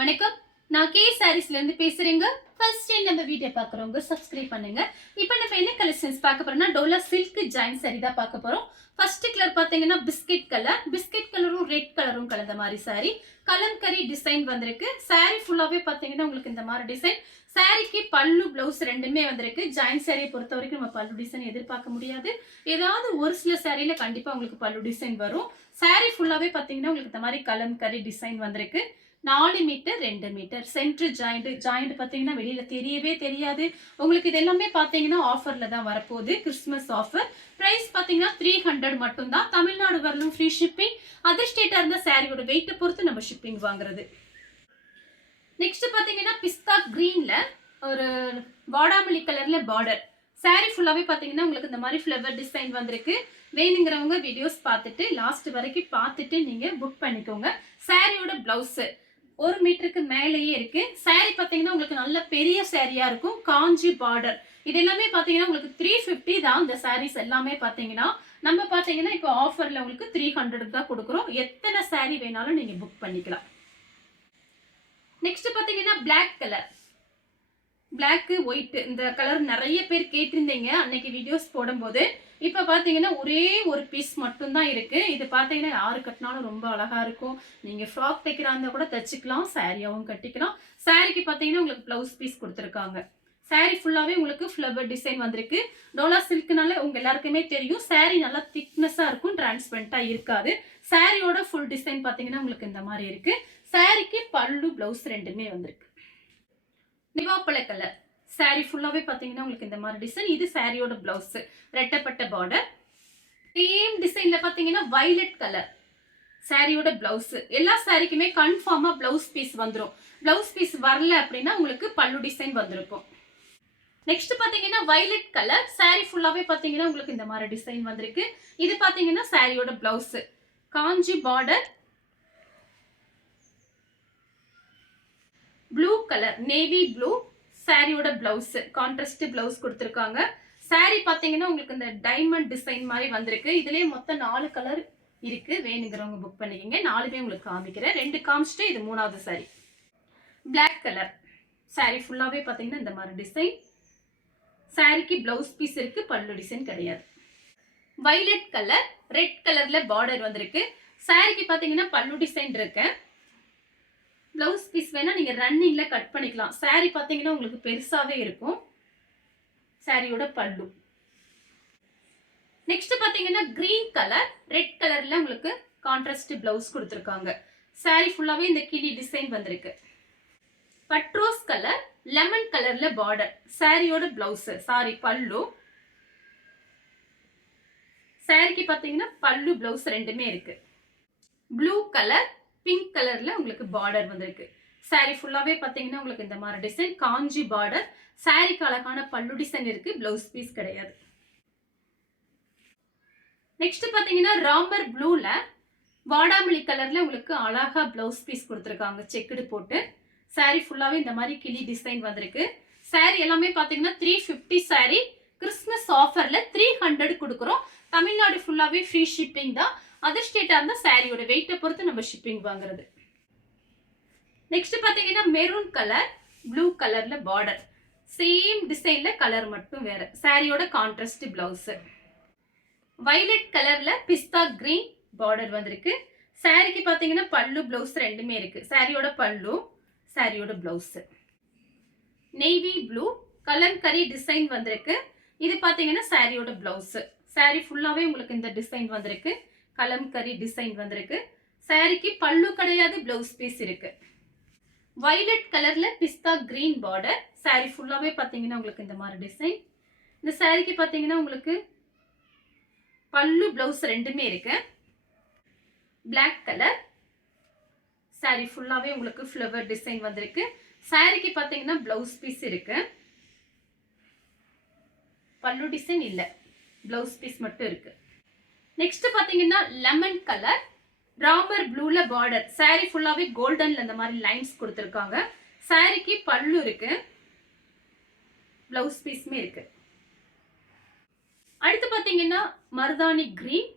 வணக்கம். நான் கே சாரீஸ்ல இருந்து பேசுறேங்க. ஃபர்ஸ்ட் டைம் நம்ம வீடியோ பார்க்குறவங்க சப்ஸ்கிரைப் பண்ணுங்க. இப்போ நம்ம என்ன கலெக்ஷன்ஸ் பார்க்க போறோம்னா டோலா சில்க் ஜாயின் சாரி தான் பார்க்க போறோம். ஃபர்ஸ்ட் கலர் பாத்தீங்கன்னா பிஸ்கட் கலர். பிஸ்கட் கலரும் ரெட் கலரும் கலந்த மாதிரி சாரி. கலம்கரி டிசைன் வந்திருக்கு. சாரி ஃபுல்லாவே பாத்தீங்கன்னா உங்களுக்கு இந்த மாதிரி டிசைன். சாரிக்கு பல்லு பிளவுஸ் ரெண்டுமே வந்திருக்கு. ஜாயின் சாரியை பொறுத்த வரைக்கும் நம்ம பல்லு டிசைன் எதிர்பார்க்க முடியாது. ஏதாவது ஒரு சில சாரியில கண்டிப்பா உங்களுக்கு பல்லு டிசைன் வரும். சாரி ஃபுல்லாவே பாத்தீங்கன்னா உங்களுக்கு இந்த மாதிரி கலம்கரி டிசைன் வந்திருக்கு. 4 மீட்டர் 2 மீட்டர் சென்டர் ஜாயிண்ட் பார்த்தீங்கன்னா வெளியில தெரியவே தெரியாது. உங்களுக்கு இது எல்லாமே பார்த்தீங்கன்னா ஆஃபர்ல தான் வரப்போகுது. Christmas offer. பிரைஸ் பார்த்தீங்கன்னா 300 மட்டும்தான். தமிழ்நாடு வரலும் ஃப்ரீ ஷிப்பிங். அதர் ஸ்டேட்டா இருந்த சாரியோட வெயிட்டை பொறுத்து நம்ம ஷிப்பிங் வாங்குறது. நெக்ஸ்ட் பார்த்தீங்கன்னா பிஸ்தா கிரீன்ல ஒரு வாடாமல்லி கலர்ல பார்டர். சாரி ஃபுல்லாவே பார்த்தீங்கன்னா உங்களுக்கு இந்த மாதிரி ஃப்ளவர் டிசைன் வந்திருக்கு. வேணுங்கிறவங்க வீடியோஸ் பார்த்துட்டு லாஸ்ட் வரைக்கும் பார்த்துட்டு நீங்க புக் பண்ணிக்கோங்க. சாரியோட பிளவுஸ் 1 மீட்டருக்கு மேலேயே இருக்கு. சாரி பாத்தீங்கன்னா உங்களுக்கு நல்ல பெரிய சாரியா இருக்கும். காஞ்சி பார்டர். இது எல்லாமே பாத்தீங்கன்னா உங்களுக்கு 350 தான். இந்த சாரீஸ் எல்லாமே பாத்தீங்கன்னா நம்ம பாத்தீங்கன்னா இப்போ ஆஃபர்ல உங்களுக்கு 300 தான் கொடுக்குறோம். எத்தனை சாரி வேணாலும் நீங்க புக் பண்ணிக்கலாம். நெக்ஸ்ட் பாத்தீங்கன்னா பிளாக் கலர். பிளாக் ஒயிட் இந்த கலர் நிறைய பேர் கேட்டிருந்தீங்க அன்னைக்கு வீடியோஸ் போடும்போது. இப்ப பாத்தீங்கன்னா ஒரே ஒரு பீஸ் மட்டும் தான் இருக்கு. இது பாத்தீங்கன்னா யாரு கட்டினாலும் ரொம்ப அழகா இருக்கும். நீங்க ஃப்ராக் தைக்கிறா இருந்தா கூட தச்சுக்கலாம். சாரியாவும் கட்டிக்கலாம். சாரிக்கு பாத்தீங்கன்னா உங்களுக்கு பிளவுஸ் பீஸ் கொடுத்துருக்காங்க. சாரி ஃபுல்லாவே உங்களுக்கு ஃப்ளவர் டிசைன் வந்திருக்கு. டோலா சில்க்னால உங்க எல்லாருக்குமே தெரியும். சாரி நல்லா திக்னஸா இருக்கும். டிரான்ஸ்பரண்டா இருக்காது. சாரியோட ஃபுல் டிசைன் பாத்தீங்கன்னா உங்களுக்கு இந்த மாதிரி இருக்கு. சாரிக்கு பல்லு பிளவுஸ் ரெண்டுமே வந்திருக்கு. நிவாப்பழ கலர். சாரி ஃபுல்லாவே பாத்தீங்கன்னா உங்களுக்கு இந்த மாதிரி டிசைன். இது சாரியோட பிளவுஸ். ரெட்டப்பட்ட பார்டர். சேம் டிசைன்ல பாத்தீங்கன்னா வயலட் கலர். சாரியோட பிளவுஸ். எல்லா சாரிக்குமே கன்ஃபார்மா பிளவுஸ் பீஸ் வந்துடும். பிளவுஸ் பீஸ் வரல அப்படின்னா உங்களுக்கு பல்லு டிசைன் வந்திருக்கும். நெக்ஸ்ட் பாத்தீங்கன்னா வயலட் கலர். சாரி ஃபுல்லாவே பாத்தீங்கன்னா உங்களுக்கு இந்த மாதிரி டிசைன் வந்திருக்கு. இது பாத்தீங்கன்னா சாரியோட blouse. Kanchi border. Blue colour navy blue. சாரியோட பிளவுஸ் கான்ட்ராஸ்ட் பிளவுஸ் கொடுத்துருக்காங்க. சாரி பாத்தீங்கன்னா உங்களுக்கு இந்த டைமண்ட் டிசைன் மாதிரி வந்திருக்கு. இதுலயே மொத்தம் 4 கலர் இருக்கு. வேணுங்கிறவங்க புக் பண்ணிக்கங்க. 4மே உங்களுக்கு காமிக்கிறேன். 2 காமிச்சிட்டு இது 3வது சாரி. Black colour. சாரி ஃபுல்லாவே பாத்தீங்கன்னா இந்த மாதிரி டிசைன். சாரிக்கு பிளவுஸ் பீஸ் இருக்கு. பல்லு டிசைன் கிடையாது. Violet colour. ரெட் கலர்ல பார்டர் வந்திருக்கு. சாரிக்கு பாத்தீங்கன்னா பல்லு டிசைன் இருக்கு. பிளவுஸ் பீஸ் வேணா நீங்க ரன்னிங்ல கட் பண்ணிக்கலாம். சாரி பாத்தீங்கன்னா உங்களுக்கு பெருசாவே இருக்கும். சாரியோட பல்லு. நெக்ஸ்ட் பாத்தீங்கன்னா கிரீன் கலர். ரெட் கலர்ல உங்களுக்கு கான்ட்ராஸ்ட் பிளவுஸ் கொடுத்துருக்காங்க. சாரி ஃபுல்லாவே இந்த கிளி டிசைன் வந்திருக்கு. பட்ரோஸ் கலர். லெமன் கலர்ல பார்டர். சாரியோட பிளவுஸ் சாரி பல்லு. சாரிக்கு பாத்தீங்கன்னா பல்லு பிளவுஸ் ரெண்டுமே இருக்கு. Blue colour. பிங்க் கலர்ல உங்களுக்கு பார்டர் வந்திருக்கு. சாரி ஃபுல்லாவே பாத்தீங்கன்னா உங்களுக்கு இந்த மாதிரி டிசைன். காஞ்சி பார்டர். சாரிக்கு அழகான பல்லு டிசைன் இருக்கு. பிளவுஸ் பீஸ் கிடையாது. நெக்ஸ்ட் பாத்தீங்கன்னா ராமர் ப்ளூல வாடாமல்லி கலர்ல உங்களுக்கு அழகா பிளவுஸ் பீஸ் கொடுத்துருக்காங்க. செக்குடு போட்டு. சாரி ஃபுல்லாவே இந்த மாதிரி கிளி டிசைன் வந்திருக்கு. சாரி எல்லாமே பாத்தீங்கன்னா 350 சாரி. கிறிஸ்மஸ் ஆஃபர்ல 300 கொடுக்குறோம். தமிழ்நாடு ஃபுல்லாவே ஃப்ரீ ஷிப்பிங் தான். அதர் ஸ்டேட்டா இருந்தா சாரியோட வெயிட்டை பொறுத்து நம்ம ஷிப்பிங் வாங்குறது. நெக்ஸ்ட் பாத்தீங்கன்னா மெரூன் கலர். ப்ளூ கலர்ல பார்டர். சேம் டிசைன்ல கலர் மட்டும் வேற. சாரியோட கான்ட்ராஸ்ட் பிளவுஸ். வயலட் கலர்ல பிஸ்தா கிரீன் பார்டர் வந்திருக்கு. சாரிக்கு பாத்தீங்கன்னா பல்லு பிளவுஸ் ரெண்டுமே இருக்கு. சாரியோட பல்லு. சாரியோட blouse. Navy blue kalamkari design வந்திருக்கு. இது பாத்தீங்கன்னா சாரியோட பிளவுஸ். சாரி ஃபுல்லாவே உங்களுக்கு இந்த டிசைன் வந்திருக்கு. கலம்கரி டிசைன் வந்திருக்கு. சாரிக்கு பல்லு கிடையாது. பிளவுஸ் பீஸ் இருக்கு. வயலட் கலர்ல பிஸ்தா கிரீன் பார்டர். சாரி ஃபுல்லாவே பாத்தீங்கன்னா உங்களுக்கு இந்த மாதிரி டிசைன். இந்த சாரிக்கு பாத்தீங்கன்னா உங்களுக்கு பல்லு பிளவுஸ் ரெண்டுமே இருக்கு. Black colour. சாரி ஃபுல்லாவே உங்களுக்கு ஃப்ளவர் டிசைன் வந்திருக்கு. சாரிக்கு பாத்தீங்கன்னா பிளவுஸ் பீஸ் இருக்கு. பல்லு டிசைன் இல்ல. பிளவுஸ் பீஸ் மட்டும் இருக்கு. நெக்ஸ்ட் பாத்தீங்கன்னா லெமன் கலர். ராமர் ப்ளூல பார்டர். சாரி ஃபுல்லாவே கோல்டன்ல இந்த மாதிரி லைன்ஸ் கொடுத்துருக்காங்க. சாரிக்கு பல்லு இருக்கு. பிளவுஸ் பீஸ்மே இருக்கு. அடுத்து பாத்தீங்கன்னா மருதாணி கிரீன்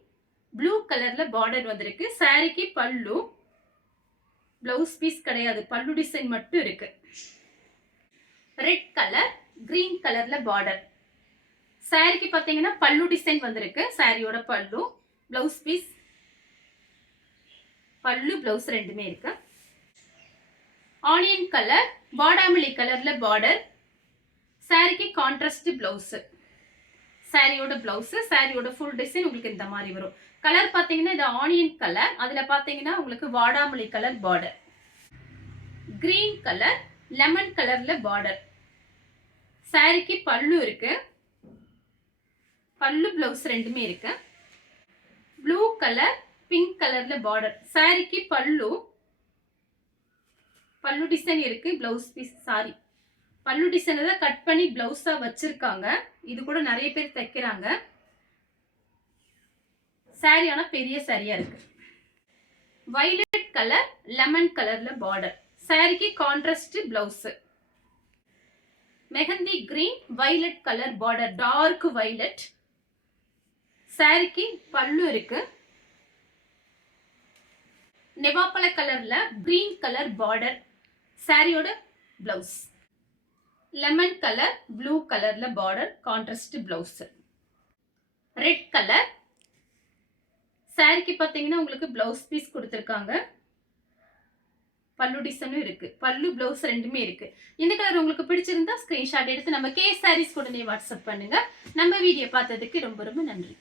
ப்ளூ கலர்ல பார்டர் வந்திருக்கு. சாரிக்கு பல்லு. பிளவுஸ் பீஸ் கிடையாது, பல்லு டிசைன் மட்டும் இருக்கு. ரெட் கலர் கிரீன் கலர்ல பார்டர். சாரிக்கு பாத்தீங்கன்னா பல்லு டிசைன் வந்திருக்கு. சாரியோட பல்லு, பிளவுஸ் பீஸ், பல்லு பிளவுஸ் ரெண்டுமே இருக்கு. ஆனியன் கலர் பாடாமல்லி கலர்ல பார்டர். சாரிக்கு கான்ட்ராஸ்ட் பிளவுஸ். சாரியோட பிளவுஸ், சாரியோட ஃபுல் டிசைன் உங்களுக்கு இந்த மாதிரி வரும். கலர் பாத்தீங்கன்னா இது ஆனியன் கலர், அதுல பாத்தீங்கன்னா உங்களுக்கு வாடாமல்லி colour border. Green colour lemon கலர்ல பார்டர். சாரிக்கு பல்லு இருக்கு, பல்லு பிளவுஸ் ரெண்டுமே இருக்கு. ப்ளூ கலர் பிங்க் கலர்ல பார்டர். சாரிக்கு பல்லு, பல்லு டிசைன் இருக்கு, பிளவுஸ் பீஸ் சாரி பல்லு டிசைனை தான் கட் பண்ணி பிளவுஸா வச்சிருக்காங்க. இது கூட நிறைய பேர் தைக்கிறாங்க. சாரி ஆனா பெரிய சாரியா இருக்கு. வயலட் கலர் லெமன் கலர்ல பார்டர். சாரிக்கு contrast blouse. Mehndi green violet colour border, dark violet. சாரிக்கு பல்லு இருக்கு. நெவாப்பழ கலர்ல கிரீன் கலர் பார்டர். சாரியோட பிளவுஸ். லெமன் கலர் ப்ளூ கலர்ல border, contrast blouse. Red colour. சாரிக்கு பாத்தீங்கன்னா உங்களுக்கு பிளவுஸ் பீஸ் கொடுத்துருக்காங்க, பல்லு டிசைனும் இருக்கு, பல்லு பிளவுஸ் ரெண்டுமே இருக்கு. இந்த கலர் உங்களுக்கு பிடிச்சிருந்தா ஸ்கிரீன்ஷாட் எடுத்து நம்ம கே சாரீஸ் உடனே வாட்ஸ்அப் பண்ணுங்க. நம்ம வீடியோ பார்த்ததுக்கு ரொம்ப ரொம்ப நன்றி.